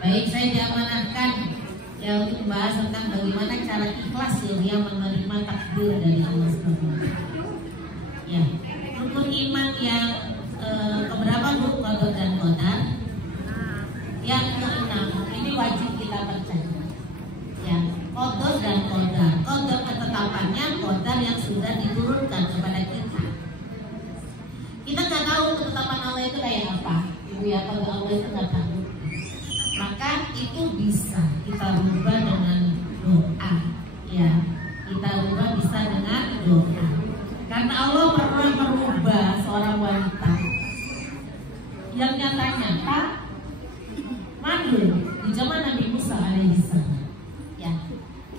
Baik, saya diamanahkan ya untuk membahas tentang bagaimana cara ikhlas ya menerima takdir dari Allah SWT. Ya, rukun iman yang keberapa Bu? Qadar dan qadar. Yang keenam, ini wajib kita percaya. Ya, qadar dan qadar. Qadar ketetapannya, qadar yang sudah diturunkan kepada kita. Kita nggak tahu ketetapan Allah itu kayak apa, Ibu ya. Kalau Allah itu nggak tahu, maka itu bisa kita rubah dengan doa. Ya, kita rubah bisa dengan doa. Karena Allah pernah merubah seorang wanita yang nyata-nyata mandul di zaman Nabi Musa alaihissalam. Ya,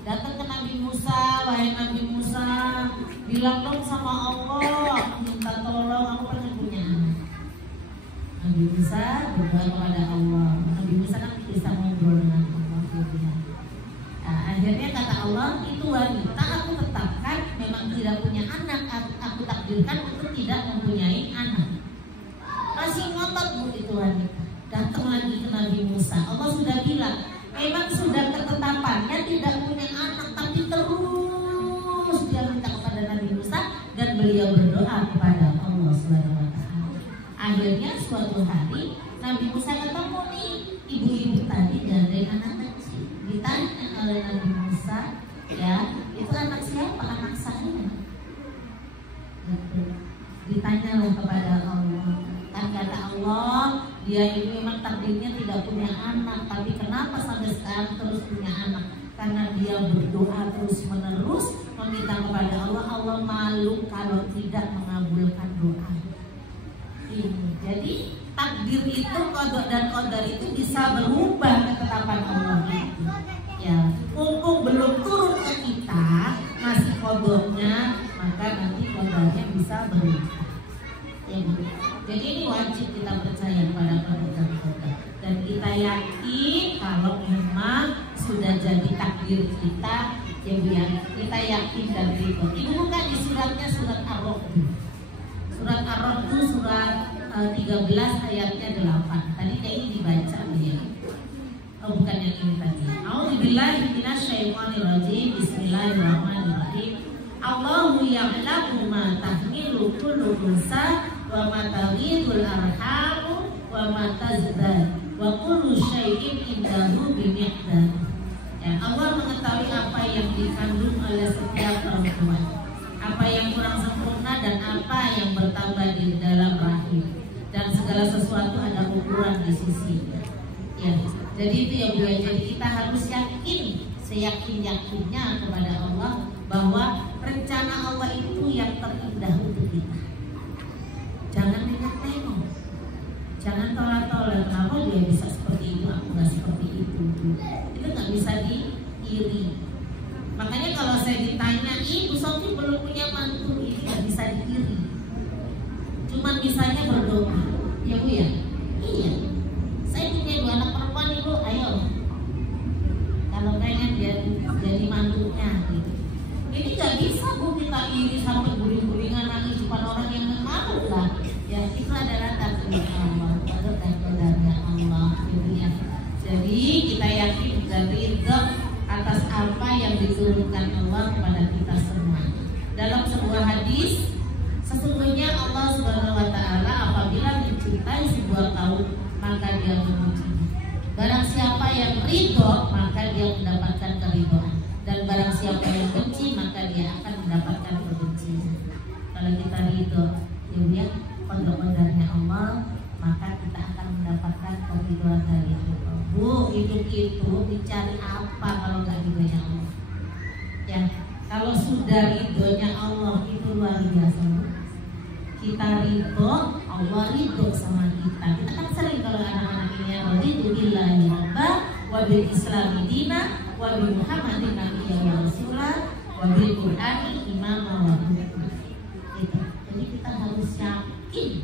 datang ke Nabi Musa, wahai Nabi Musa, bilang dong sama Allah, minta tolong, aku pengen punya anak. Nabi Musa berdoa kepada Allah. Nabi Musa kan bisa ngobrol dengan Allah. Nah, akhirnya kata Allah, itu wanita aku tetapkan memang tidak punya anak, aku takdirkan untuk tidak mempunyai anak. Masih ngotot Bu itu wanita. Datang lagi ke Nabi Musa. Allah sudah bilang, memang sudah ketetapannya tidak punya anak, tapi terus dia minta kepada Nabi Musa dan beliau berdoa kepada Allah SWT. Akhirnya suatu hari Nabi Musa ketemu nih ibu-ibu tadi gandeng anak kecil. Ditanya oleh Nabi Musa, ya itu anak siapa? Anak saya. Ditanyalah kepada Allah. Kan kata Allah, dia ini memang takdirnya tidak punya anak, tapi kenapa sampai sekarang terus punya anak? Karena dia berdoa terus menerus meminta kepada Allah. Allah malu kalau tidak mengabulkan doa. Jadi takdir itu, qadar dan qadar itu bisa berubah ketetapan Allah. Ya, mumpung belum turun ke kita, masih qadarnya, maka nanti qadarnya bisa berubah. Ya, jadi ini wajib kita percaya kepada qadar dan qadar, dan kita yakin kalau memang sudah jadi takdir kita, ya kita yakin dan ridho. Ibu buka di suratnya, surat Ar-Ra'd. Surat Ar-Ra'd itu surat 13 ayatnya 8. Tadi kayaknya dibaca ya. Oh bukan yang ini tadi. A'udzubillahi minasyaitonirrajim. Bismillahirrahmanirrahim. Allahu ya'lamu ma tahmilu kullu unsa wa ma taghidul arhamu wa ma tazdad wa kullu syai'in indahu bimiqdar. Ya, Allah mengetahui apa yang dikandung oleh setiap perempuan, apa yang kurang sempurna dan apa yang bertambah di dalam rahim, dan segala sesuatu ada ukuran di sisinya. Ya, jadi itu ya Bu. Jadi kita harus yakin, seyakin-yakinnya kepada Allah bahwa rencana Allah itu yang terindah untuk kita. Jangan nengok-nengok, jangan tolak-tolak. Kenapa dia bisa seperti itu, aku nggak seperti itu? Itu nggak bisa diiri. Makanya kalau saya ditanya, Ibu Sofi belum punya mantu, ini nggak bisa diiri. Cuman bisanya berdoa, ya Bu ya. Iya, saya punya 2 anak perempuan Ibu, ayo. Kalau pengen jadi mantunya, gitu. Ini nggak bisa Bu kita iri sampai guling-gulingan nangis depan orang yang malu lah. Ya itu adalah takdir Allah, qadar dan qadarnya Allah, gitu ya. Jadi kita yakin dan ridho atas apa yang diturunkan Allah kepada kita semua. Dalam sebuah hadis, sesungguhnya Allah Subhanahu wa taala apabila mencintai sebuah kaum, maka dia memuji. Barang siapa yang ridho, maka dia mendapatkan keridhaan. Dan barang siapa yang benci, maka dia akan mendapatkan kebencian. Kalau kita ridho, ya qadar-qadarnya Allah, maka kita akan mendapatkan keridhaan dari Allah. Bu, hidup itu dicari apa kalau nggak ridhonya Allah? Ya, kalau sudah ridhonya Allah itu luar biasa. Kita ridho, Allah ridho sama kita. Kita kan sering kalau anak-anak ini raditu billahi rabba wa bil islami dina wa bi Muhammadin nabiyyan wa rasulah wa bil qur'ani imama wa hukma. Jadi kita harus yakin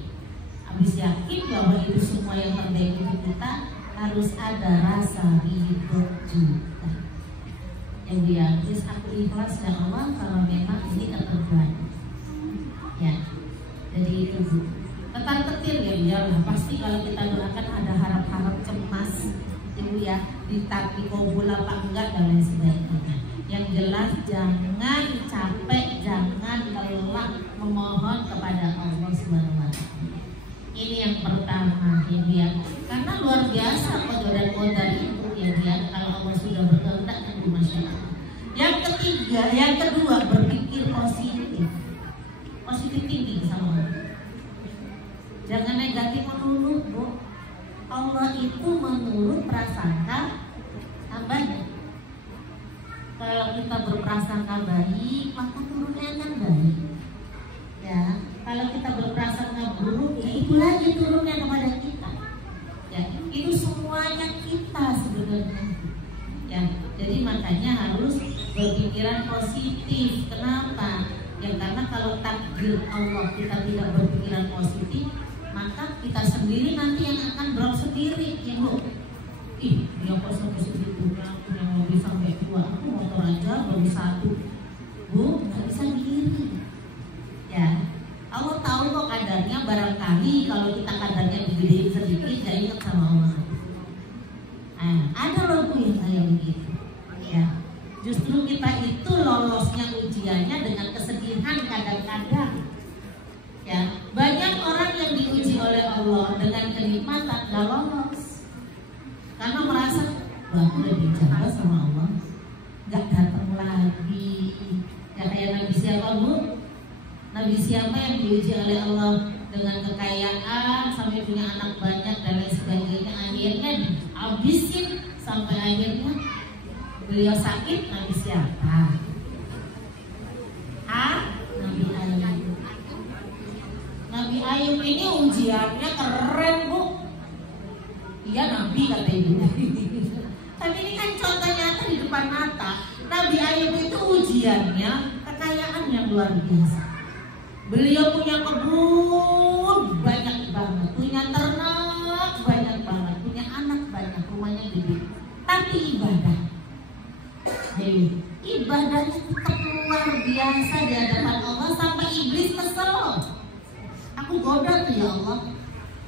bahwa itu semua yang terbaik untuk kita, harus ada rasa ridho juga. Yang dia terus aku ikhlas ya Allah kalau memang ini terjadi. Ya, jadi itu ketar ketir ya, pasti kalau kita doakan ada harap-harap cemas. Ibu ibu ya, dikabul apa enggak dan lain sebagainya. Yang jelas jangan capek, jangan lelah memohon kepada Allah Subhanahu wa Ta'ala. Ini yang pertama ya, karena luar biasa qada dan qadar itu ya, kalau Allah sudah berkehendak dan masyarakat. Yang ketiga, yang kedua, berpikir positif. Positif tinggi sama Allah. Jangan negatif melulu, Bu. Allah itu menurut prasangka hambanya. Kalau kita berprasangka baik, maka turunnya akan baik. Ya, kalau kita berprasangka buruk, ya itu lagi turunnya kepada kita. Ya, itu semuanya kita sebenarnya. Ya, jadi makanya harus berpikiran positif. Kenapa? Ya karena kalau takdir Allah kita tidak berpikiran positif, maka kita sendiri nanti yang akan drop sendiri, ya Bu. Ih, dia kok sampai segitunya, aku yang mobil sampai 2, aku motor aja baru 1. Bu, nggak bisa diri. Ya, Allah tahu kok kadarnya. Barangkali kalau kita kadarnya digedein sedikit, gak ingat sama Allah. Nah, ada loh Bu yang kayak begitu. Ya, justru kita itu lolosnya ujiannya dengan kesedihan kadang-kadang. Ya, banyak orang yang diuji oleh Allah dengan kenikmatan gak lolos karena merasa, wah aku udah dijaga sama Allah, gak datang lagi. Ya kayak Nabi siapa Bu? Nabi siapa yang diuji oleh Allah dengan kekayaan sampai punya anak banyak dan lain sebagainya, akhirnya dihabisin sampai akhirnya beliau sakit. Nabi siapa? Nabi Ayub. Nabi Ayub ini ujiannya keren Bu. Iya Nabi kata ibu. Tapi ini kan contoh nyata di depan mata. Nabi Ayub itu ujiannya kekayaan yang luar biasa. Beliau punya kebun banyak banget, punya ternak banyak banget, punya anak banyak, rumahnya gede. Tapi ibadah, jadi ibadahnya tetap luar biasa di hadapan Allah sampai iblis kesel. Aku goda tuh ya Allah,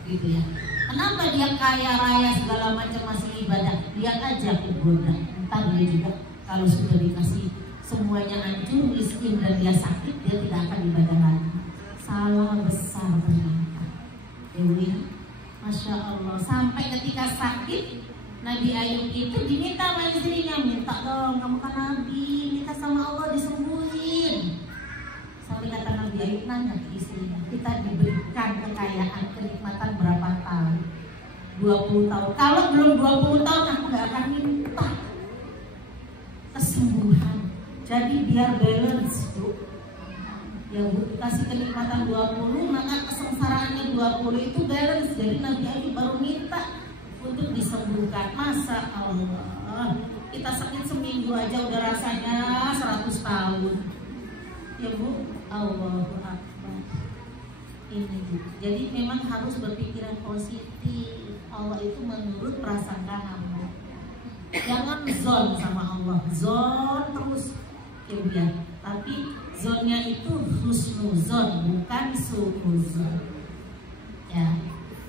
gitu ya. Kenapa dia kaya raya segala macam masih ibadah? Dia aja aku goda. Entar dia juga kalau sudah dikasih semuanya hancur, miskin dan dia sakit, dia tidak akan ibadah lagi. Salah besar ternyata. Dewi, Masya Allah. Sampai ketika sakit, Nabi Ayub itu diminta sama istrinya, minta dong, kamu kan Nabi, minta sama Allah disembuhin. Sampai kata Nabi Ayub nanya ke istrinya, kita diberikan kekayaan, kenikmatan berapa tahun? 20 tahun. Kalau belum 20 tahun aku gak akan minta kesembuhan. Jadi biar balance Bu. Ya Bu, kasih kenikmatan 20, maka kesengsaraannya 20 itu balance. Jadi Nabi Ayub baru minta untuk disembuhkan. Masa Allah, kita sakit seminggu aja udah rasanya 100 tahun. Ya Bu, Allahu Akbar. Ini Bu. Jadi memang harus berpikiran positif. Allah itu menurut prasangka hamba. Jangan zon sama Allah, zon terus ya, tapi zonnya itu husnuzon, bukan suuzon. Ya,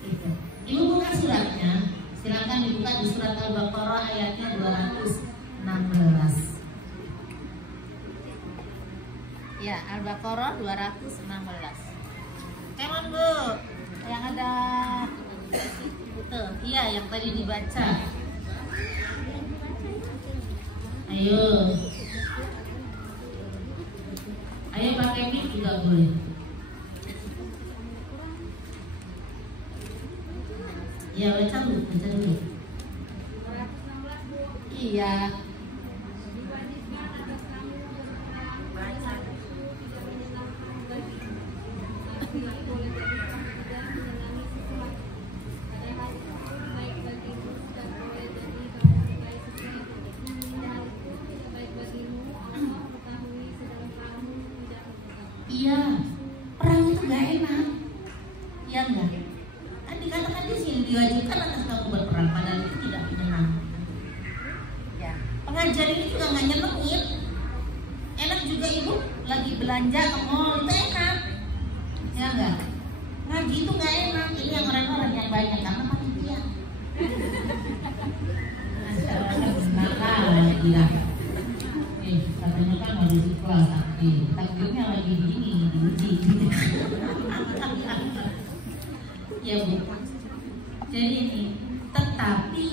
itu. Ibu buka suratnya, silakan dibuka di surat Al-Baqarah ayatnya 216. Ya, Al-Baqarah 216. Kemon Bu, yang ada betul, iya yang tadi dibaca. Ayo, ayo pakai mic juga boleh. Ya baca dulu, baca dulu. Iya. Iya, perang itu gak enak. Iya enggak? Kan dikatakan di sini diwajibkan atas kamu berperang, padahal itu tidak menyenangkan. Ya, pengajar ini juga gak nyenengin. Enak juga Ibu lagi belanja ke mall itu enak. Ya enggak? Ngaji itu gak enak. Ini yang orang-orang yang banyak karena panitia. lagi dah. Katanya kan harus ikhlas, takdirnya lagi begini diuji. Ya Bu. Jadi ini, tetapi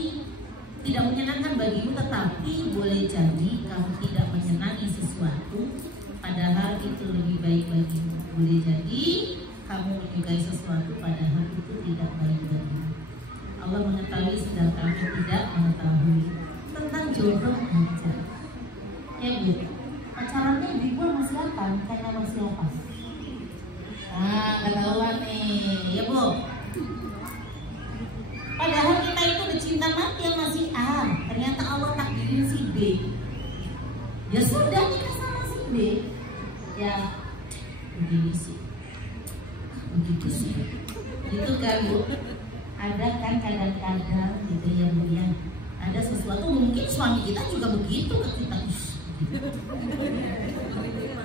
tidak menyenangkan bagimu, tetapi boleh jadi kamu tidak menyenangi sesuatu, padahal itu lebih baik bagimu. Boleh jadi kamu menyukai sesuatu, padahal itu tidak baik bagimu. Allah mengetahui sedang kamu tidak mengetahui. Tentang jodoh aja. Ya Bu, pacarannya ibu masih apa? Kayaknya masih apa? Nah, ketahuan nih, ya Bu. Padahal kita itu udah cinta mati yang masih A. Ternyata Allah takdirin si B. Ya sudah nikah sama si B. Ya, begini sih. Begitu sih. Gitu kan Bu. Ada kan kadang-kadang gitu ya Bu ya. Ada sesuatu mungkin suami kita juga begitu ke kita.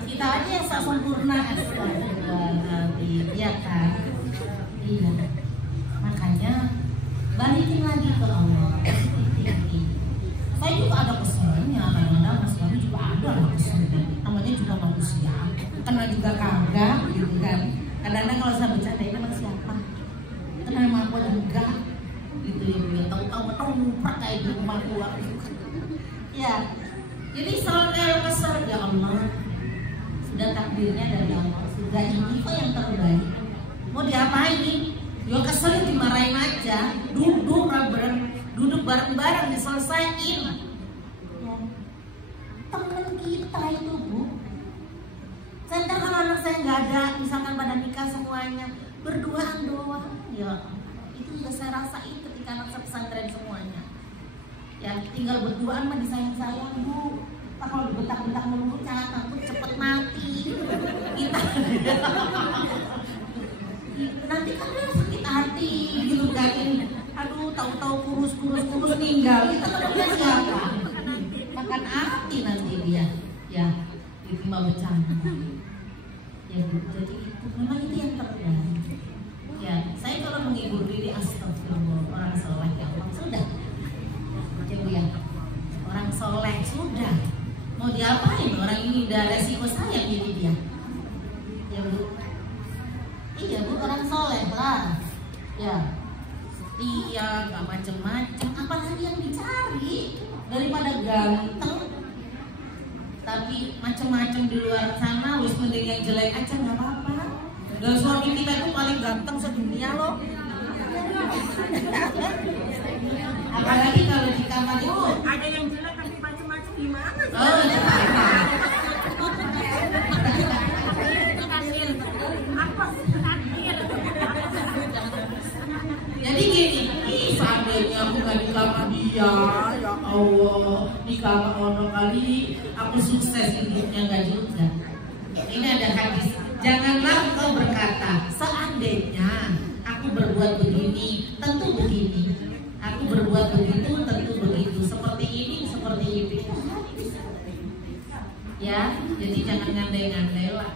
Kita aja yang tak sempurna, ya kan? Iya. Makanya balikin lagi ke Allah. Saya juga ada keselnya, kadang-kadang Mas suami juga ada lah keselnya. Namanya juga manusia, kena juga kagak, gitu kan? Kadang-kadang kalau saya bercanda ini sama siapa? Kena sama aku juga, gitu ya. Tahu-tahu ngumprak kayak di rumah gua. Ya. Jadi saudara kesal ya Allah, sudah takdirnya dari Allah, sudah ini kok yang terbaik. Mau diapain nih? Yo kesel dimarahin aja, duduk bareng-bareng diselesain. Ya. Temen kita itu Bu, sedangkan kalau anak saya nggak ada, misalkan pada nikah semuanya berduaan doang, ya itu juga saya rasain ketika anak saya pesantren semuanya. Ya tinggal berduaan mah disayang-sayang Bu. Nah, kalau dibentak-bentak mulutnya takut cepet mati. Kita nanti kan dia sakit hati gitu kan. Aduh tahu-tahu kurus meninggal. Kita kemudian siapa? Makan hati nanti dia. Ya itu mah bercanda. Ya Bu, jadi itu memang itu yang terjadi. Ya saya kalau menghibur diri astagfirullah, orang soleh ya Allah sudah. Ya, orang soleh sudah mau diapain, orang ini udah resiko saya pilih dia. Ya Bu, iya Bu, orang soleh lah ya, setia, gak macem-macem, apalagi yang dicari daripada ganteng tapi macem-macem di luar sana, wis mending yang jelek aja gak apa-apa. Dan suami kita itu paling ganteng sedunia loh. Apalagi kalau di kamar itu ada yang jelek tapi macam-macam gimana? Oh, ya. Jadi gini, seandainya aku gak di kamar dia, ya Allah, di kamar ono kali aku sukses hidupnya gak juga. Ini ada hadis, janganlah kau berkata, seandainya aku berbuat begini, tentu begini. Aku berbuat begitu, tentu begitu. Seperti ini, seperti itu. Ya, jadi jangan ngandai-ngandai lah.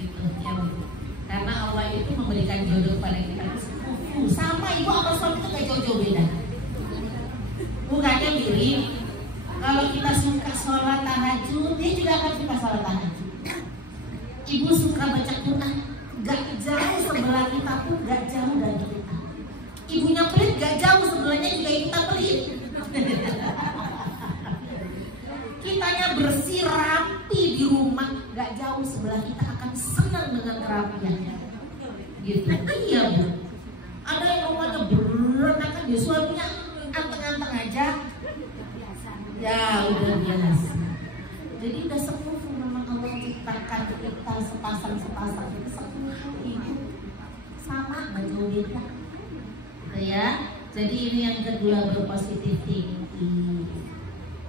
Gitu, ya Bu. Karena Allah itu memberikan jodoh pada kita. Sama ibu sama suami itu kayak jauh-jauh beda. Bukannya mirip. Kalau kita suka sholat tahajud, dia juga akan suka sholat tahajud. Ibu suka baca Quran, gak jauh sebelah kita pun gak jauh dari kita. Ibunya pelit gak jauh sebelahnya juga kita pelit. Kitanya bersih rapi di rumah, gak jauh sebelah kita akan senang dengan kerapiannya. Gitu. Iya Bu. Ada yang rumahnya berantakan, dia suaminya anteng-anteng aja. Ya udah biasa. Jadi udah sembuh memang Allah ciptakan kita sepasang itu sembuh hidup sama baju beda. Ya, jadi ini yang kedua berpositif thinking.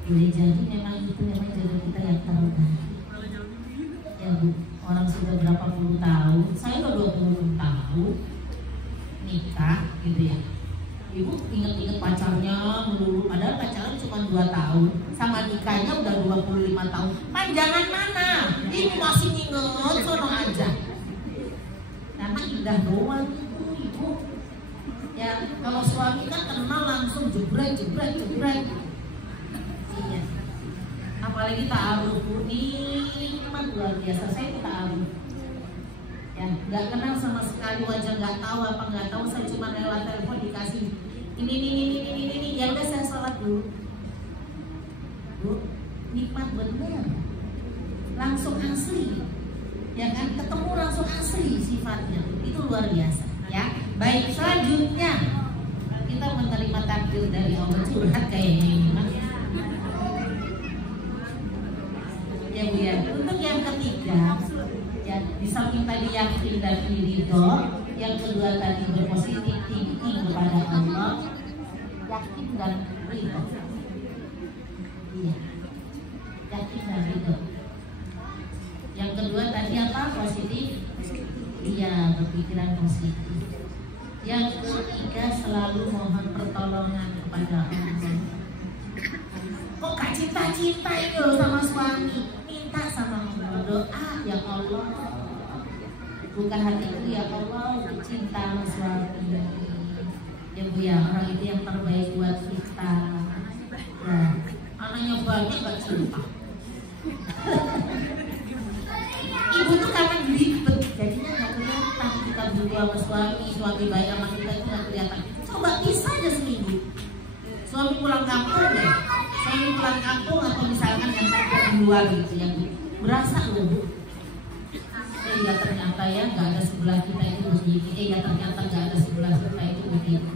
Boleh jadi memang itu memang jodoh kita yang terbaik. Ya Bu, orang sudah berapa puluh tahun, saya udah 20 tahun nikah gitu ya. Ibu inget-inget pacarnya melulu, padahal pacaran cuma 2 tahun, sama nikahnya udah 25 tahun. Panjangan mana? Ini masih inget, sono aja. Karena indah doang itu Ibu. Ya kalau suami kan kenal langsung jebrek. Iya. apalagi ta'aruf nikmat luar biasa. Saya itu ta'aruf ya, nggak kenal sama sekali, wajah nggak tahu apa nggak tahu, saya cuma lewat telepon dikasih ini ya udah saya sholat dulu. Bu, nikmat bener, langsung asli ya kan, ketemu langsung asli sifatnya, itu luar biasa ya. Baik, selanjutnya kita menerima takdir dari Allah. Curhat kayaknya ini mas ya Bu ya. Untuk yang ketiga ya, di samping tadi yakin dan ridho, yang kedua tadi berpositif thinking kepada Allah, yakin dan ridho. Iya, yakin dan ridho. Yang kedua tadi apa? Positif. Iya, berpikiran positif. Yang ketiga selalu mohon pertolongan kepada Allah. Kok gak cinta-cinta itu sama suami? Minta sama Allah, doa ya Allah, bukan hatiku ya Allah, cinta sama suami ya Bu ya. Orang itu yang terbaik buat kita ya. Anaknya banyak gak cinta. Ibu tuh karena ribet jadinya gak kelihatan kita berdua sama suami baik sama kita itu gak kelihatan. Coba bisa aja seminggu suami pulang kampung deh, suami pulang kampung atau misalkan yang di luar gitu ya Bu, berasa loh Bu. Ya ternyata ya nggak ada sebelah kita itu begini, ya ternyata nggak ada sebelah kita itu begini.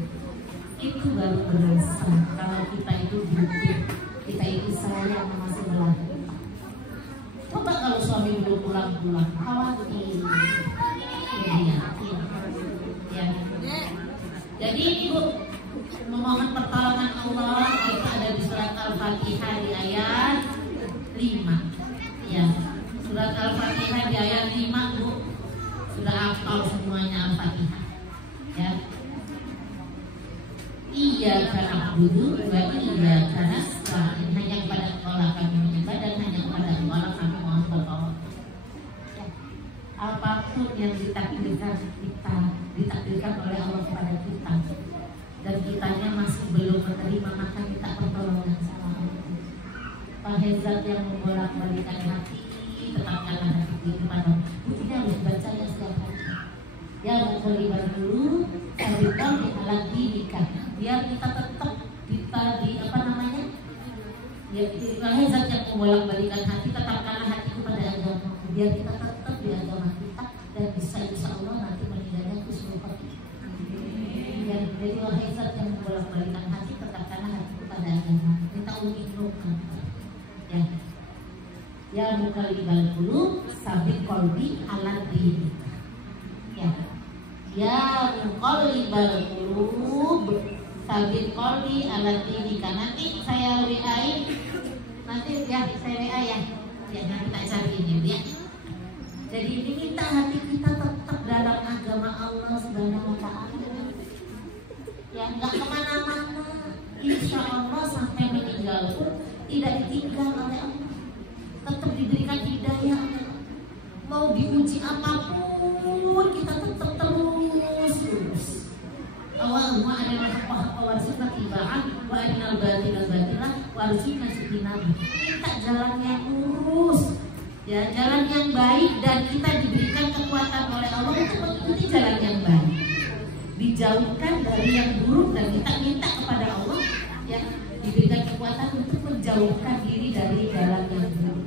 Itu baru berasa kalau kita itu butuh, kita itu sayang sama sebelah kita. Coba kalau suami belum pulang khawatir ya. Jadi Ibu memohon pertolongan Allah itu ada di surat Al-Fatihah di ayat 5 ya. Surat Al-Fatihah di ayat 5 Bu, sudah hafal semuanya Al-Fatihah ya. Iyyaka na'budu wa iyyaka nasta'in, hanya kepada Allah kami menyembah dan hanya kepada Allah kami mohon pertolongan ya. Apapun yang ditakdirkan oleh Allah kepada kita dan kitanya masih belum menerima, maka minta pertolongan sama Allah. Pahezat yang membolak-balikan hati, tetapkanlah hati ini pada ini harus baca ya setiap hari. Ya mengkelibar dulu, sabitkan di alat didikan, biar kita tetap kita di apa namanya? Ya pahezat yang membolak-balikan hati, tetapkanlah hati kepada agama, biar kita tetap di agama kita dan bisa insya Allah nanti meninggalnya husnul khotimah. Jadi wahai zat yang membolak-balikan hati, tetapkanlah hati kepada agama. Kita unik-unik ya. Ya mukallibal qulub, sabit qalbi ala dinik. Ya. Ya mukallibal qulub, sabit qalbi ala dinik. Nanti saya WA-in. Nanti ya saya WA ya. Ya nanti tak cari ini ya. Jadi ini minta hati kita tetap dalam agama Allah Subhanahu wa ta'ala. Ya nggak kemana-mana, insya Allah sampai meninggal pun tidak ditinggal oleh Allah, tetap diberikan hidayah. Mau diuji apapun kita tetap terus. Allahumma adalah haqqa warzuqna tiba'an wa arinal batila warzuqna ijtinaba. Minta jalan yang lurus ya, jalan yang baik, dan kita diberikan kekuatan oleh Allah untuk mengikuti jalan yang baik, dijauhkan dari yang buruk, dan kita minta kepada Allah ya diberikan kekuatan untuk menjauhkan diri dari jalan yang buruk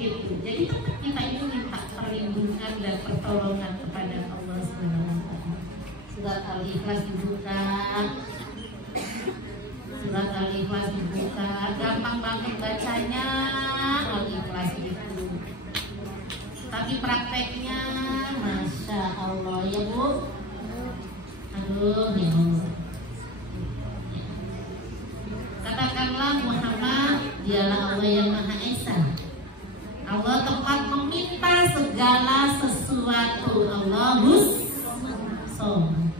itu. Jadi tetap kita itu minta perlindungan dan pertolongan kepada Allah SWT. Surat Al-Ikhlas dibuka, surat Al-Ikhlas dibuka, gampang banget bacanya Al-Ikhlas itu, tapi prakteknya Masya Allah ya Bu. Aduh ya Allah. Katakanlah Muhammad dialah Allah yang Maha Esa. Allah tempat meminta segala sesuatu. Allahus Somad.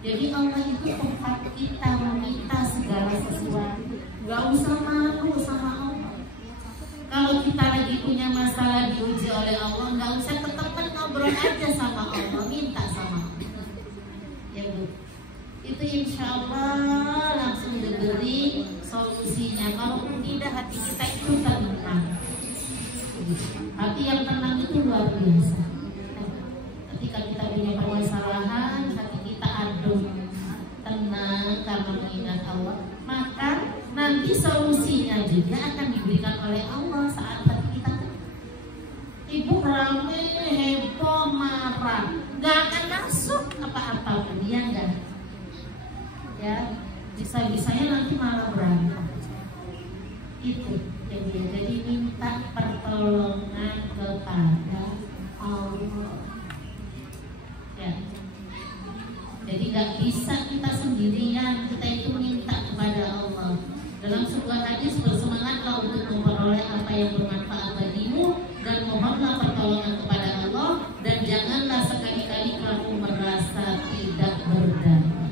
Jadi Allah itu tempat kita meminta segala sesuatu. Gak usah malu sama Allah. Kalau kita lagi punya masalah diuji oleh Allah, gak usah tetap ngobrol aja sama Allah, minta sama Allah. Ya Bu, itu insya Allah langsung diberi solusinya. Kalaupun tidak, hati kita itu tenang. Hati yang tenang itu luar biasa. Ketika kita punya permasalahan, hati kita adem, tenang karena mengingat Allah, maka nanti solusinya juga akan diberikan oleh Allah saat hati kita tenang. Ibu rame, heboh, marah, gak akan masuk apa-apa pun, ya enggak? Ya, bisa-bisanya nanti malah berantem. Itu yang dia. Jadi minta pertolongan kepada Allah. Ya. Jadi gak bisa kita sendirian, kita itu minta kepada Allah. Dalam sebuah hadis, bersemangatlah untuk memperoleh apa yang bermanfaat bagimu dan mohonlah pertolongan kepada Allah, dan janganlah sekali-kali kamu merasa tidak berdaya.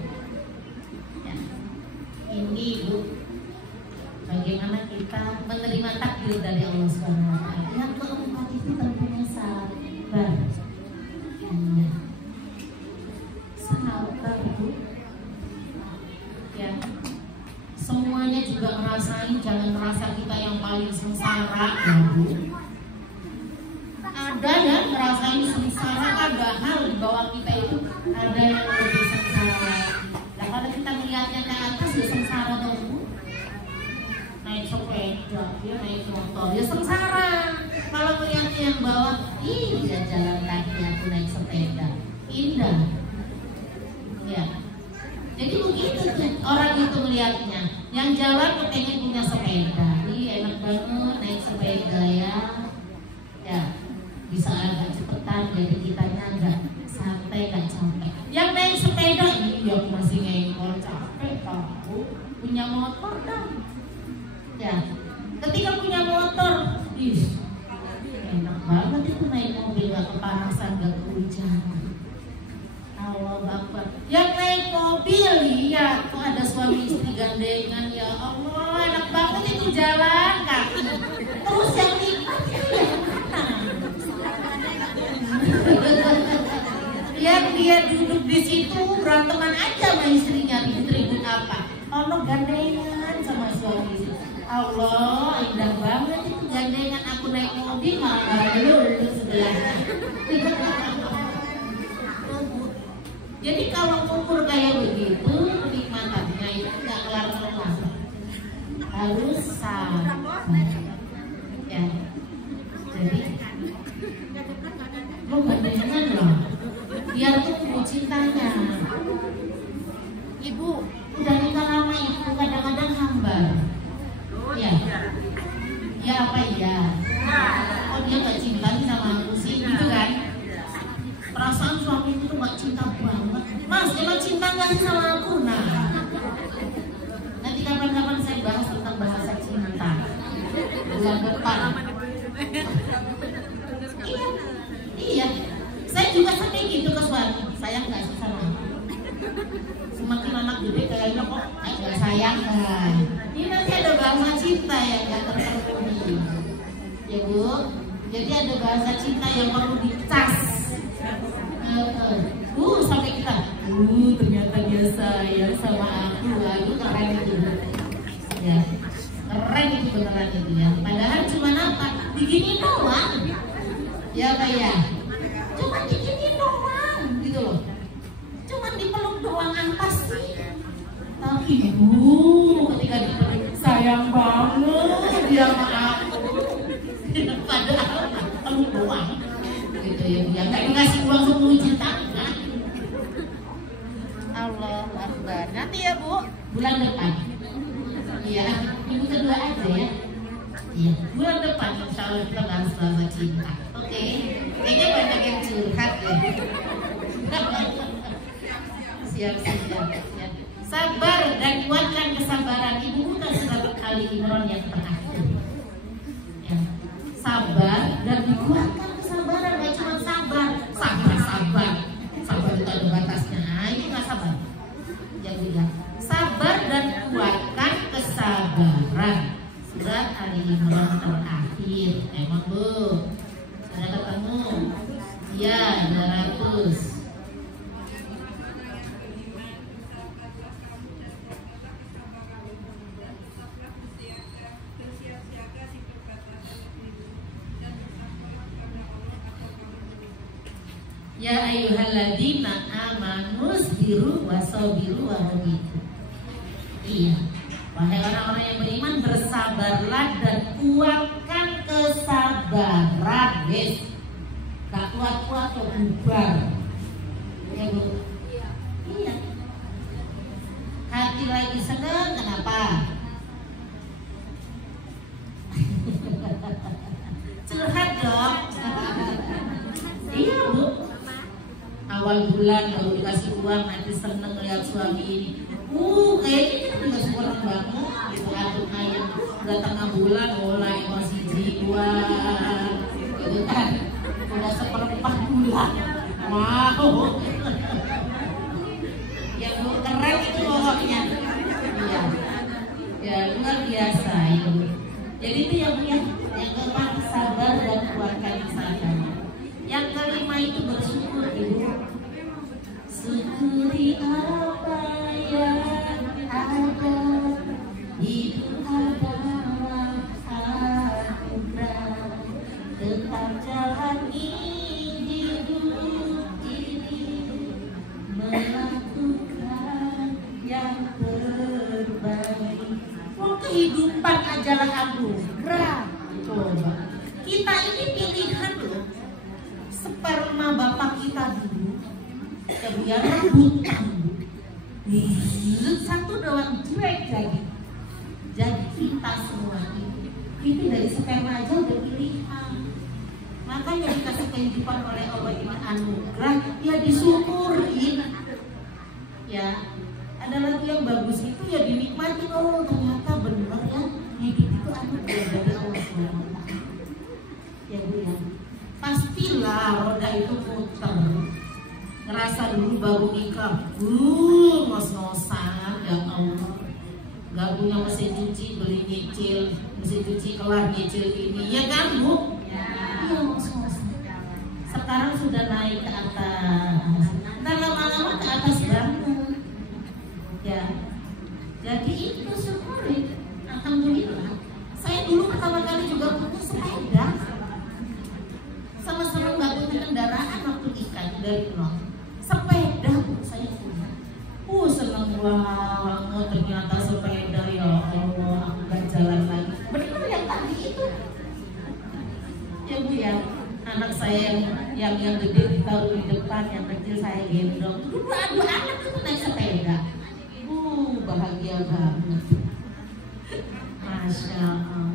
Ya. Ini Bu, bagaimana kita menerima takdir dari Allah SWT. Yang keempat itu tentunya sabar. Ya. Sabar Bu. Ya. Semuanya juga ngerasain, jangan merasa kita yang paling sengsara ya Bu. Ada yang ngerasain sengsara, padahal di bawah kita itu ada yang lebih sengsara. Nah kalau kita melihatnya ke atas ya sengsara dong Bu. Naik sepeda, dia naik motor, ya sengsara. Kalau melihatnya yang bawah, iya jalan kaki, aku naik sepeda, indah. Ya. Jadi begitu tuh orang itu melihatnya. Yang jalan pengen punya sepeda, enak banget naik sepeda ya. Ya, bisa agak cepetan, jadi kitanya agak santai, gak capek. Yang naik sepeda, iya aku masih ngengkol, capek tahu. Punya motor dong. Ya, ketika punya motor, enak banget itu naik mobil, gak kepanasan, gak kehujanan. Allah Akbar. Yang naik mobil, lihat kok ada suami istri gandengan, ya Allah, enak banget itu jalan kaki. Terus yang nikmatnya yang dia duduk di situ beranteman aja sama istrinya, ribut-ribut apa? Allah gandengan sama suami istri. Allah, indah banget itu gandengan, aku naik mobil malah dulu sebelahnya. Jadi kalau ukur kayak begitu, kenikmatannya itu nggak kelar-kelar. Harus sabar. Ya. Jadi, lo gandengan loh. Biar tumbuh cintanya. Ibu udah nikah lama, ibu kadang-kadang hambar. Ya. Ya apa ya? Oh dia nggak cinta sama aku sih, gitu kan? Perasaan suami itu gak cinta banget. Mas, emang cinta gak sih sama aku? Nah, nanti kapan-kapan saya bahas tentang bahasa cinta bulan depan. Iya, saya juga sampai gitu ke suami. Sayang gak sih sama aku? Semakin anak gede kayaknya kok gak sayang kan. Ini nanti ada bahasa cinta yang gak terpenuhi. Ya Bu, jadi ada bahasa cinta yang perlu dicas. Sampai kita ternyata dia sayang sama aku. Aduh keren itu ya, keren itu beneran itu ya. Padahal cuma apa, digini doang ya Pak ya, cuma digini doang gitu loh, cuma dipeluk doang, apa sih? Tapi ketika dipeluk sayang banget dia sama aku. Padahal peluk doang gitu ya, nggak dikasih uang 10 juta kan? Allah Akbar. Nanti ya Bu, bulan depan. Iya, minggu kedua aja ya. Iya, bulan depan insya Allah kita bahas bahasa cinta. Oke, kayaknya banyak yang curhat ya. Siap. Sabar dan kuatkan kesabaran. Ibu bukan surat Al-Imran yang terakhir. Ya. Sabar dan dikuatkan kesabaran, gak cuma sabar. Sabar itu ada batasnya. Nah, ini nggak sabar. Jadi sabar dan kuatkan kesabaran. Surat Al-Imran terakhir. Emang Bu, sudah ketemu? Iya, 200. Ya ayyuhalladzina amanu sabiru wasabiru warabitu. Iya. Wahai orang-orang yang beriman, bersabarlah dan kuatkan kesabaran, guys. Gak kuat-kuat kok bubar. Ya Bu. Iya. Hati lagi seneng, kenapa? Curhat dong. Iya Bu. Awal bulan kalau dikasih uang nanti seneng lihat suami ini. Kayaknya kita juga seneng banget gitu. Aduh ayam udah tengah bulan mulai masih jiwa gitu kan. Udah seperempat bulan mau. Ya Bu, keren itu pokoknya. Iya. Ya luar biasa itu. Jadi itu yang keempat sabar dan kuatkan kesabaran. Yang kelima itu bersyukur Ibu. Syukuri apa yang ada, hidup adalah anugerah. Tetap jalani hidup ini, melakukan yang terbaik. Kehidupan adalah anugerah. Coba kita ini pilihan loh. Sperma bapak kita dulu kemudian rebutan satu doang jelek jadi kita semua ini dari sperma aja udah pilihan. Makanya dikasih kehidupan oleh Allah ini anugerah, ya disyukurin. Ya ada lagu yang bagus itu ya dinikmati. Oh ternyata benar ya, hidup itu anugerah dari Allah SWT. Ya Bu ya, pastilah roda itu muter. Ngerasa dulu baru nikah, ngos-ngosan, ya Allah. Gak punya mesin cuci, beli nyicil, mesin cuci kelar nyicil ini, ya kan Bu? Iya, ngos-ngosan. Sekarang sudah naik ke atas, ntar lama-lama ke atas banget. Ya, jadi itu syukuri, alhamdulillah. Saya dulu pertama kali juga punya sepeda. Sama-sama nggak punya kendaraan waktu nikah dari nol. Sepeda saya punya. Senang banget ternyata sepeda, ya Allah, aku gak jalan lagi. Benar yang tadi itu. Ya Bu ya, anak saya yang gede ditaruh di depan, yang kecil saya gendong. Dua anak itu naik sepeda. Bahagia banget. Masya Allah.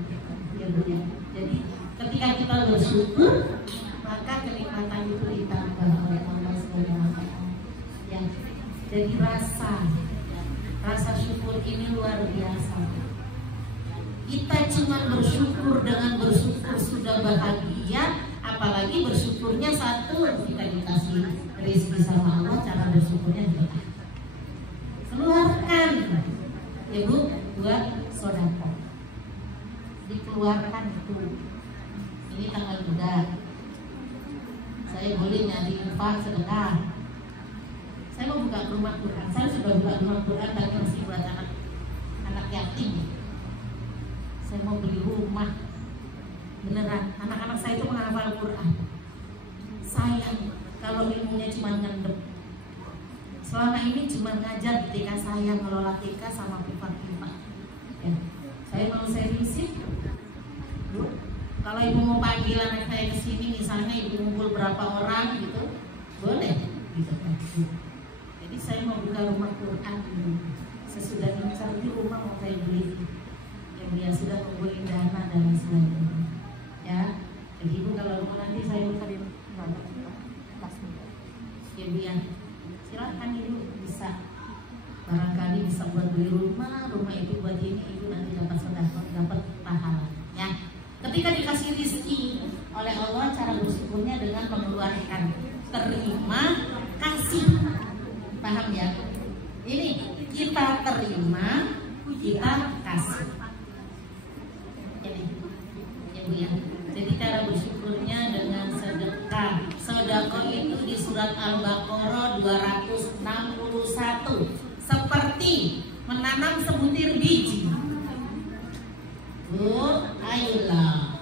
Ya Bu ya. Jadi ketika kita bersyukur, maka kenikmatan itu ditambah oleh Allah SWT. Ya, jadi rasa syukur ini luar biasa. Kita cuma bersyukur, dengan bersyukur sudah bahagia. Apalagi bersyukurnya satu, kita dikasih rezeki sama Allah, cara bersyukurnya juga keluarkan ya Bu buat sedekah. Dikeluarkan itu. Ini tanggal muda, saya boleh nyari infak sedekah. Saya mau buka rumah Quran. Saya sudah buka rumah Quran tapi masih buat anak yatim. Saya mau beli rumah beneran. Anak-anak saya itu menghafal Quran. Sayang kalau ilmunya cuma ngendep. Selama ini cuma ngajar di TK saya, ngelola TK sama pipa-pipa. Ya. Saya mau seriusin. Kalau ibu mau panggil anak saya ke sini, misalnya ibu ngumpul berapa orang gitu, boleh gitu kan. Jadi saya mau buka rumah Quran dulu. Sesudah mencari rumah mau saya beli. Yang dia sudah ngumpulin dana dan sebagainya. Ya, jadi ibu kalau nanti saya buka di ya Bu ya. Silakan ibu bisa, barangkali bisa buat beli rumah itu buat ini, ibu nanti dapat sedekah, dapat pahala. Ya, ketika dikasih rezeki oleh Allah, cara bersyukurnya dengan mengeluarkan, terima, kasih, paham ya? Ini kita terima, kita kasih. Ini, ya Bu ya. Jadi cara bersyukurnya dengan sedekah. Sedekah itu di surat Al-Baqarah 261. Seperti menanam sebutir biji. Bu, ayolah.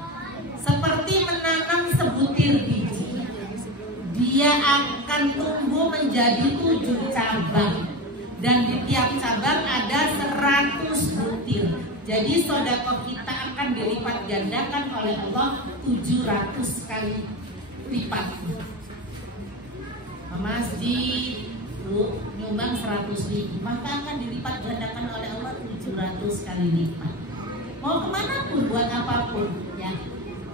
Seperti menanam sebutir biji. Dia akan menjadi 7 cabang. Dan di tiap cabang ada 100 butir. Jadi sedekah kita akan dilipat gandakan oleh Allah 700 kali lipat. Masjid nyumbang 100.000, maka akan dilipat gandakan oleh Allah 700 kali lipat. Mau kemanapun, buat apapun, ya,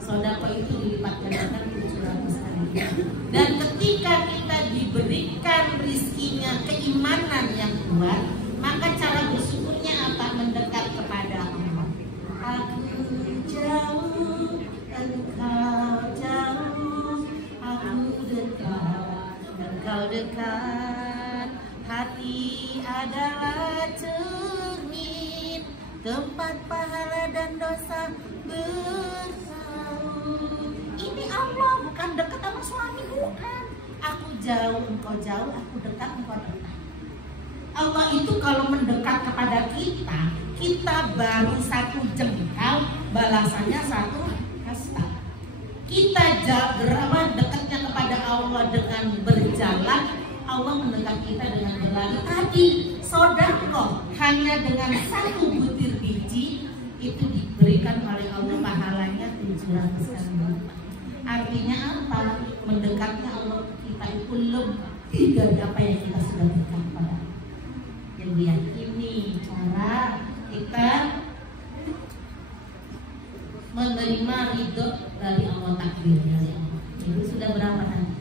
sedekah itu dilipat gandakan 700 kali lipat. Dan ketika kita diberikan rizkinya keimanan yang kuat, maka cara bersyukurnya apa? Mendekat kepada Allah. Aku jauh, engkau jauh, aku dekat, engkau dekat. Hati adalah cermin, tempat pahala dan dosa bersau. Ini Allah, bukan dekat sama suami, bukan. Aku jauh, engkau jauh, aku dekat, engkau dekat. Allah itu kalau mendekat kepada kita, kita baru 1 jengkal, balasannya 1 hasta. Kita dekatnya kepada Allah dengan berjalan, Allah mendekat kita dengan berlari. Tadi sedekah hanya dengan 1 butir biji itu diberikan oleh Allah pahalanya 700 kali. Artinya apa? Mendekatnya Allah kita itu lebih dari apa yang kita sudah berikan kepada Allah. Yang diyakini cara kita menerima ridho dari Allah, takdir dari Allah. Itu sudah berapa tadi?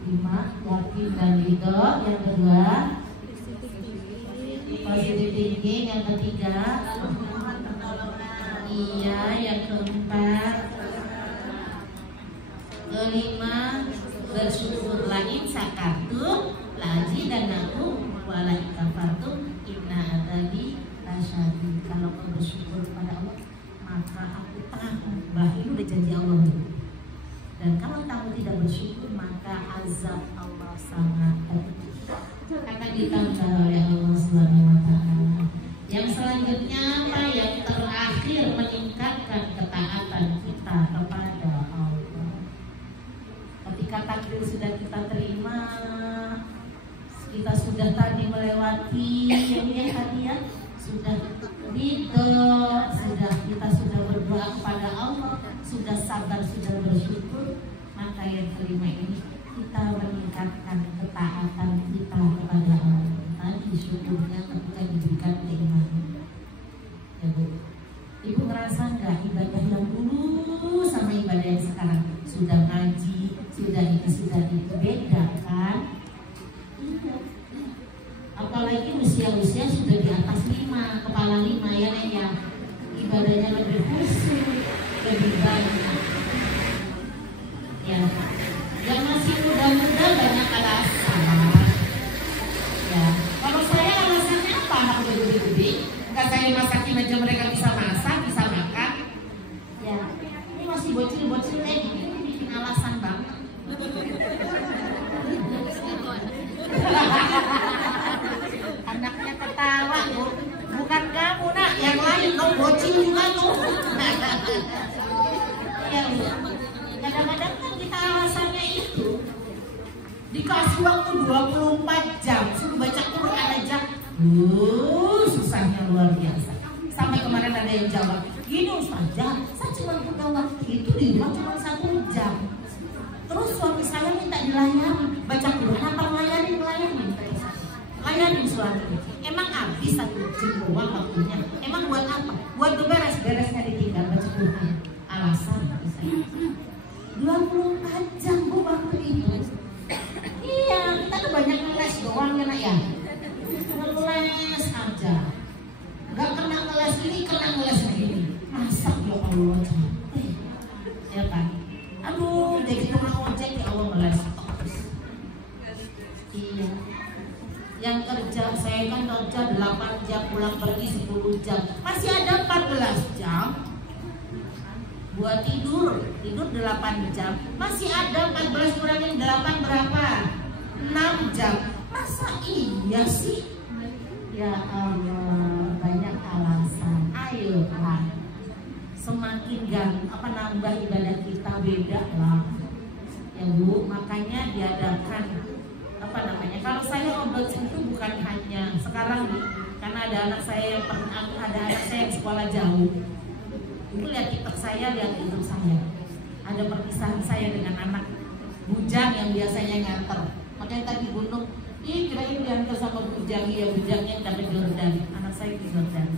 5, yakin dan ridho. Yang kedua, positive thinking. Yang ketiga, iya. Yang keempat, kelima, bersyukur lain sakartum laji dan aku walai kafartum inna adabi lasyadid. Kalau kau bersyukur kepada Allah, maka aku tahu bahwa itu udah janji Allah. Dan kalau kamu tidak bersyukur, maka azab Allah sangat pedih. Akan ditambah oleh Allah Subhanahu wa Ta'ala. Yang selanjutnya apa? Yang terakhir, meningkatkan ketaatan kita kepada Allah. Ketika takdir sudah kita terima, kita sudah tadi melewati yang tadi ya, sudah ridho, kita sudah berdoa kepada Allah, sudah sabar, sudah bersyukur, maka yang kelima ini kita meningkatkan ketaatan kita kepada Allah. Tadi syukurnya ketika diberikan keimanan. Ya Bu, Ibu ngerasa nggak ibadah yang dulu sama ibadah yang sekarang? Sudah ngaji, sudah ini, sudah itu, beda kan? Apalagi usia-usia sudah di atas 5, kepala 5 ya Nek ya. Ibadahnya lebih khusyuk, lebih banyak. Ya, yang masih muda-muda banyak alasan. Ya, kalau saya alasannya apa? Anak udah gede-gede, nggak saya masakin aja mereka bisa masak, bisa makan. Ya, ini masih bocil-bocil kayak gini, bikin alasan banget. Anaknya ketawa Bu, bukan kamu Nak, yang lain dong, bocil juga tuh. Ya Bu, kadang-kadang kan kita alasannya itu dikasih waktu 24 jam suruh baca Quran aja, susahnya luar biasa. Sampai kemarin ada yang jawab, gini Ustazah, saya cuma punya waktu itu di rumah cuma 1 jam. Terus suami saya minta dilayani, baca Quran apa melayani? Layanin suami. Emang habis 1 jam doang waktunya? Emang buat apa? Buat beres-beresnya ditinggal baca Quran. Alasan saya 24 jam Bu waktu itu. Iya, kita tuh banyak ngeles doang ya Nak ya. Ngeles aja. Gak kena ngeles ini, kena ngeles begini. Masak ya Allah capek. Ya kan? Aduh, jadi tukang ojek ya Allah ngeles. Iya. Yang kerja, saya kan kerja 8 jam, pulang pergi 10 jam. Masih ada 14 jam buat tidur 8 jam. Masih ada 14 kurangin 8 berapa? 6 jam. Masa iya sih? Ya Allah, banyak alasan. Ayo lah, semakin nambah ibadah kita beda lah. Ya Bu, makanya diadakan apa namanya? Kalau saya obrol itu bukan hanya sekarang nih, karena ada anak saya yang sekolah jauh. Itu lihat TikTok saya, lihat YouTube saya. Ada perpisahan saya dengan anak bujang yang biasanya nganter. Makanya tadi gunung, kirain diantar sama bujang, ya bujangnya udah ke Jordan. Anak saya di Jordan.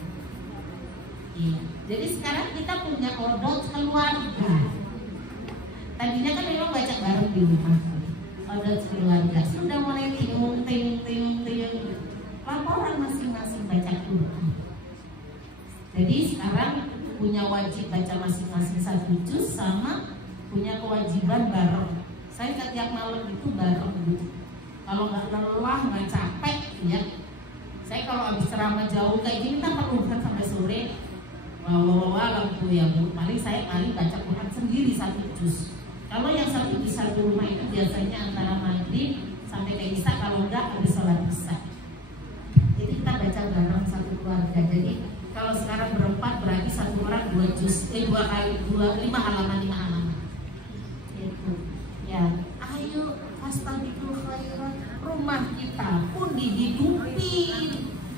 Iya. Jadi sekarang kita punya odol keluarga. Tadinya kan memang baca bareng di rumah. Odol keluarga sudah mulai tiung. Laporan masing-masing baca Quran. Jadi sekarang punya wajib baca masing-masing 1 juz sama punya kewajiban bareng. Saya setiap malam itu bareng gitu. Kalau nggak lelah, nggak capek, ya. Saya kalau habis ceramah jauh kayak gini kan perlu kan sampai sore. Lampu ya Bu. Paling saya baca Quran sendiri 1 juz. Kalau yang 1 juz satu rumah itu biasanya antara maghrib sampai ke isya, kalau enggak habis sholat isya. Jadi kita baca bareng satu keluarga. Jadi kalau sekarang berempat berarti satu orang 2 juz, 5 halaman. Itu. Ya, ayo fastabiqul khairat. Rumah kita pun dihidupin.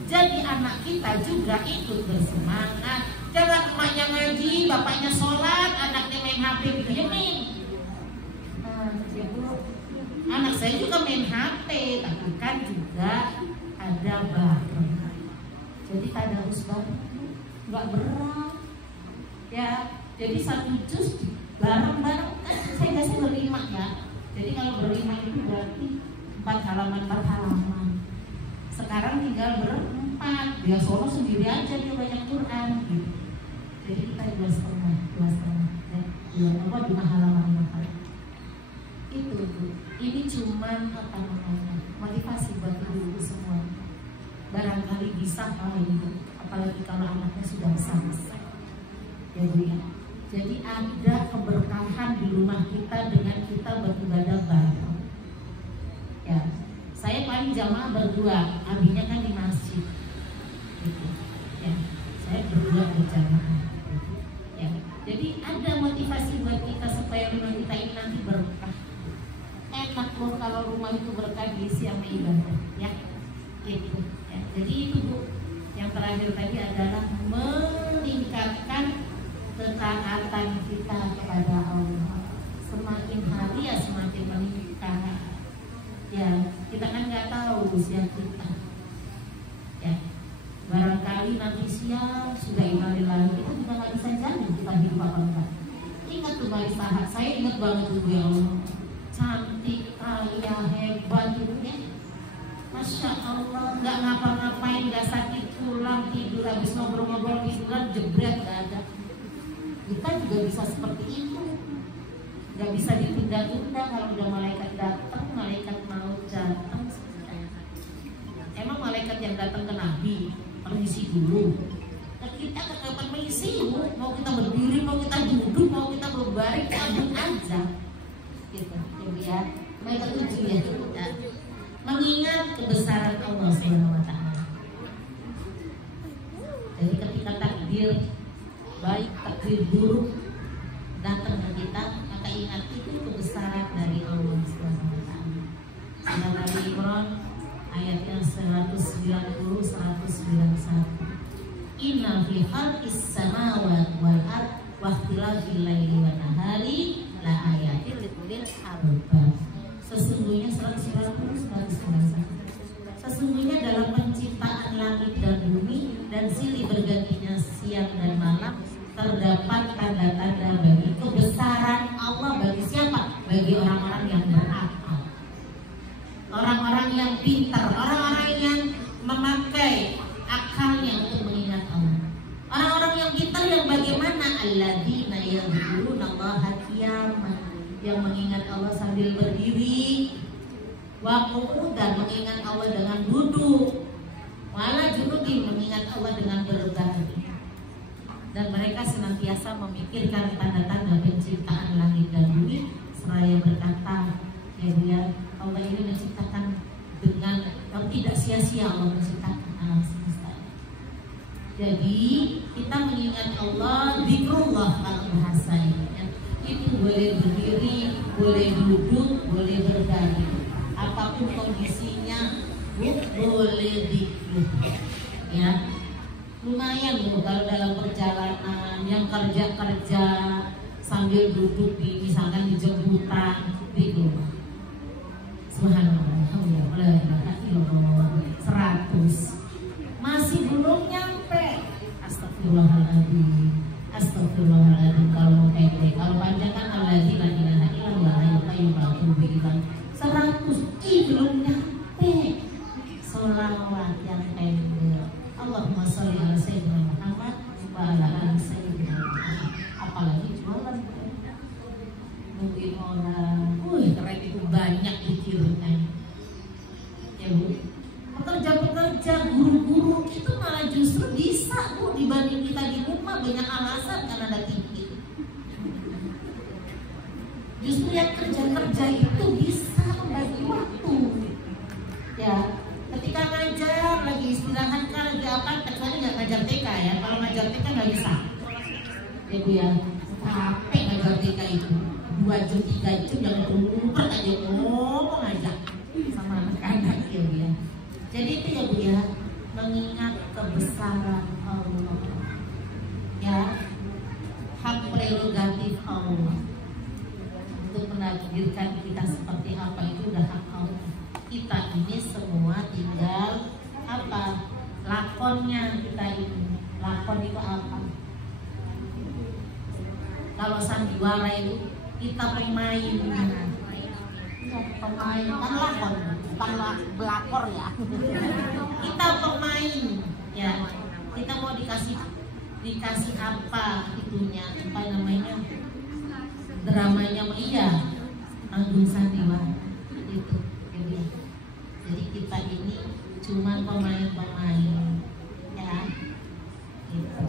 Jadi anak kita juga ikut bersemangat. Jangan emaknya ngaji, bapaknya sholat, anaknya main HP didiemin. Anak saya juga main HP, tapi kan juga ada bareng. Jadi tadarus bareng, nggak berat. Ya, jadi 1 juz bareng-bareng. Saya kasih berlima ya. Jadi kalau berlima itu berarti 4 halaman. Sekarang tinggal berempat. Dia solo sendiri aja, dia banyak Quran gitu. Jadi kita 2,5 ya, 5 halaman. Itu ini cuman apa namanya, motivasi buat ibu semua. Barangkali bisa kalau ini, apalagi kalau anaknya sudah besar. Ya Bu ya. Jadi ada keberkahan di rumah kita dengan kita beribadah bareng. Ya, saya paling jamaah berdua, abinya kan di masjid. Gitu. Ya, saya berdua berjamaah. Ya, jadi ada motivasi buat kita supaya rumah kita ini nanti berkah. Enak loh kalau rumah itu berkah diisi sama ibadah. Ya, itu. Ya, jadi itu Bu. Yang terakhir tadi adalah meningkatkan ketaatan kita kepada Allah. Semakin hari ya semakin meningkat. Ya, kita kan nggak tahu usia kita. Ya, barangkali nanti siang sudah innalillahi, kita juga nggak bisa jamin kita hidup apa enggak. Ingat tuh Mbak Sahat, saya ingat banget tuh ya Allah, cantik, kaya, hebat gitu ya. Masya Allah, nggak ngapa-ngapain, nggak sakit tulang, tidur habis ngobrol-ngobrol tiduran jebret nggak ada. Kita juga bisa seperti itu. Nggak bisa ditunda-tunda. Kalau udah malaikat datang, malaikat maut datang. Emang malaikat yang datang ke Nabi permisi dulu. Kita ke permisi, mau kita berdiri, mau kita duduk, mau kita berbaring, cabut aja. Gitu. Jadi ya, mereka 7 ya. Mengingat kebesaran Allah SWT. Jadi ketika takdir baik, takdir buruk datang ke kita, maka ingat itu kebesaran dari Allah SWT. Surah Ali Imran ayatnya 190-191. Inna fi khalqis samawati wal ardh wa ikhtilafil laili wan nahari la ayatin liulil albab. Sesungguhnya 190-191. Sesungguhnya dalam penciptaan langit dan bumi dan silih bergantinya siang dan malam terdapat tanda-tanda bagi kebesaran Allah. Bagi siapa? Bagi orang-orang yang berakal, orang-orang yang pintar, orang-orang yang memakai akalnya untuk mengingat Allah. Orang-orang yang pintar yang bagaimana? Alladzina yadhkurunallaha qiyaman, yang mengingat Allah sambil berdiri, wa qu'udan, mengingat Allah dengan duduk, wala junubin, mengingat Allah dengan berbaring. Dan mereka senantiasa memikirkan tanda-tanda penciptaan langit dan bumi seraya berkata, ya Allah ini menciptakan dengan tidak sia-sia. Allah menciptakan alam semesta. Jadi kita mengingat Allah, zikrullah kalau bahasa ini, itu boleh berdiri, boleh duduk, boleh berbaring. apapun kondisinya, boleh dikit. Ya, lumayan loh kalau dalam perjalanan yang kerja sambil duduk di misalkan di jemputan gitu. Subhanallah, alhamdulillah, 100 masih belum nyampe. Astagfirullahaladzim, astagfirullahaladzim. Kalau mau pendek, kalau panjang kan alladzi la ilaha illallah yuqayyumu bihi 100 belum nyampe. Sholawat yang pendek, Allahumma sholli ala sayyidina Muhammad wa ala ali sayyidina Muhammad. Apalagi jualan nungguin orang, keren itu banyak dikirnya. Ya Bu, pekerja-pekerja, guru-guru itu malah justru bisa Bu dibanding kita di rumah, banyak alasan karena ada TV. Justru yang kerja-kerja itu bisa membagi waktu. Ya, ketika ngajar lagi istirahat kan lagi apa, kecuali nggak ngajar TK ya. Kalau ngajar TK nggak bisa. Ya Bu ya, capek ngajar TK itu 2 jam 3 jam jangan ngumpet aja ngomong aja sama anak-anak ya Bu ya. Jadi itu ya Bu ya, mengingat kebesaran Allah, ya, hak prerogatif Allah untuk menakdirkan kita seperti apa itu udah hak Allah. Kita ini semua tinggal apa? Lakonnya kita ini. Lakon itu apa? Kalau sandiwara itu kita pemain. Pemain kan lakon, bukan belakor ya. Kita pemain, ya. Kita mau dikasih apa itunya, apa namanya, dramanya, iya, panggung sandiwara itu. Jadi kita ini cuma pemain-pemain, ya. Gitu.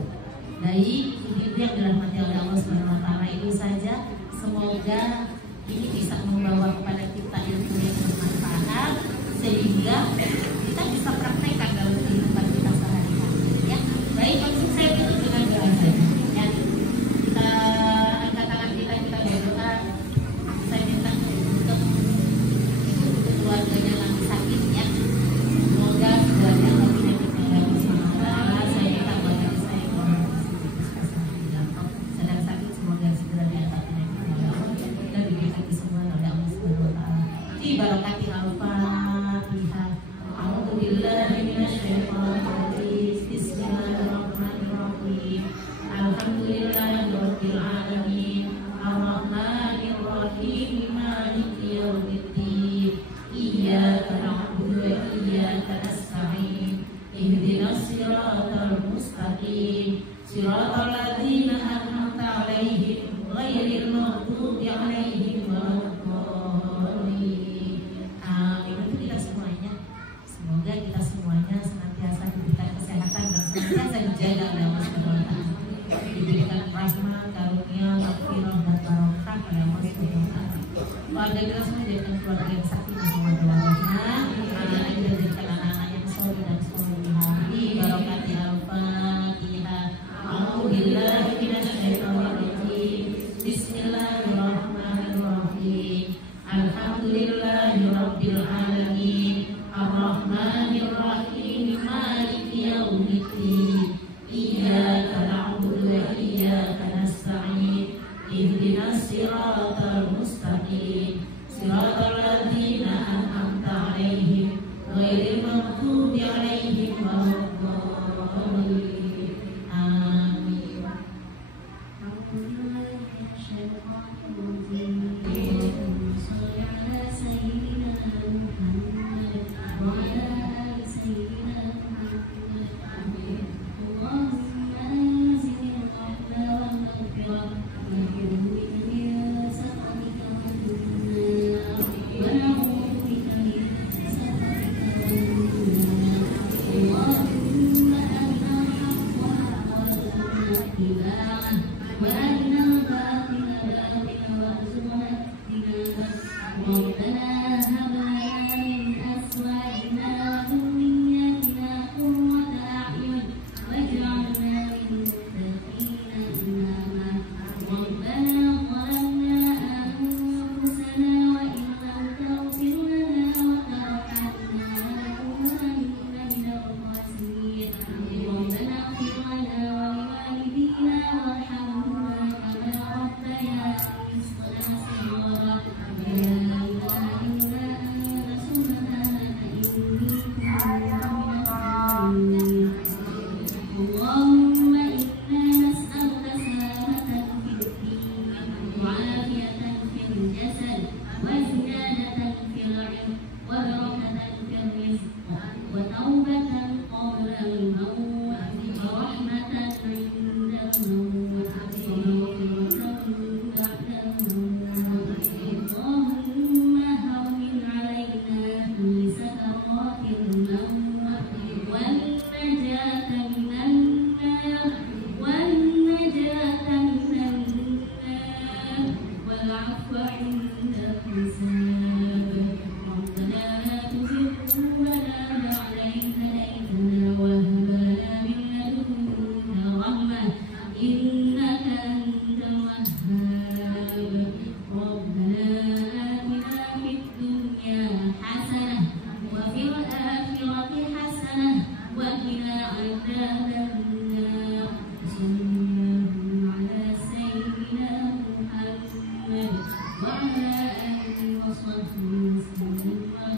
Baik, ibu yang dirahmati oleh Allah Subhanahu Wa Taala, itu saja. Semoga ini bisa membawa kepada kita ilmu yang bermanfaat sehingga kita bisa praktekkan dalam kehidupan kita sehari-hari. Ya, baik, maksud saya itu dengan doa saja. Ya, kita angkat tangan kita berdoa. Saya minta untuk keluarganya yang sakit ya. Semoga keluarga Allah penyakitnya dari semangat. Saya minta buat diri saya sedang sakit, semoga segera diangkat penyakitnya dan diberikan kesembuhan oleh Allah Subhanahu Wa Taala. Di barokati al-Fatihah. A'udzubillahi minasyaitonir rajim. Bismillahirrahmanirrahim. Alhamdulillahirabbil alamin. Arrahmanir rahim. Maliki yaumiddin. Iyyaka na'budu wa iyyaka nasta'in. Ihdinas siratal mustaqim. Siratal ladzina an'amta 'alaihim ghairil maghdubi 'alaihim waladdallin. Amin. Untuk kita semuanya, semoga kita semuanya senantiasa diberikan kesehatan dan senantiasa dijaga oleh Allah Subhanahu Wa Taala. Diberikan rahmat, karunia, maghfirah dan barokah oleh Allah Subhanahu Wa Taala. Keluarga kita semua jadikan keluarga yang sakti dan semua keluarganya. Anak-anak kita jadikan anak-anak yang soleh dan solehah. Di barokati al-Fatihah. A'udzubillahi minasyaitonir rajim. Bismillahirrahmanirrahim. Alhamdulillahirabbil alamin. Arrahmanir rahim. Maliki yaumiddin. Iyyaka na'budu wa iyyaka nasta'in. Ihdinas siratal mustaqim. Siratal ladzina an'amta 'alaihim ghairil maghdubi 'alaihim waladdallin. Amin. ربنا ظلمنا أنفسنا وإن لم تغفر لنا وعلى آله وصحبه وسلم.